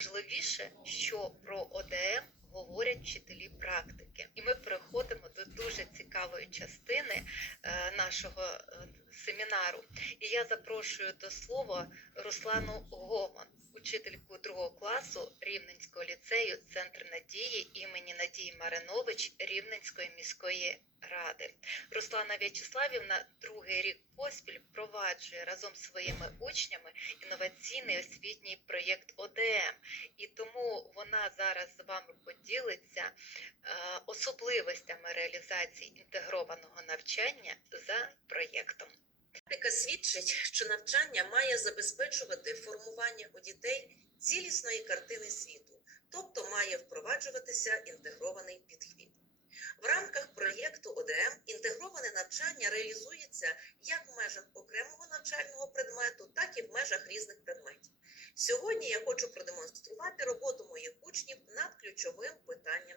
Важливіше, що про ОДМ говорять вчителі практики, і ми переходимо до дуже цікавої частини е, нашого е, семінару. І я запрошую до слова Руслану Гоман, учительку другого класу Рівненського ліцею Центр надії імені Надії Маринович Рівненської міської ради. Руслана В'ячеславівна другий рік поспіль впроваджує разом з своїми учнями інноваційний освітній проєкт ОДМ, і тому вона зараз з вами поділиться е, особливостями реалізації інтегрованого навчання за проєктом. Практика свідчить, що навчання має забезпечувати формування у дітей цілісної картини світу, тобто має впроваджуватися інтегрований підхід. В рамках проєкту ОДМ інтегроване навчання реалізується як в межах окремого навчального предмету, так і в межах різних предметів. Сьогодні я хочу продемонструвати роботу моїх учнів над ключовим питанням.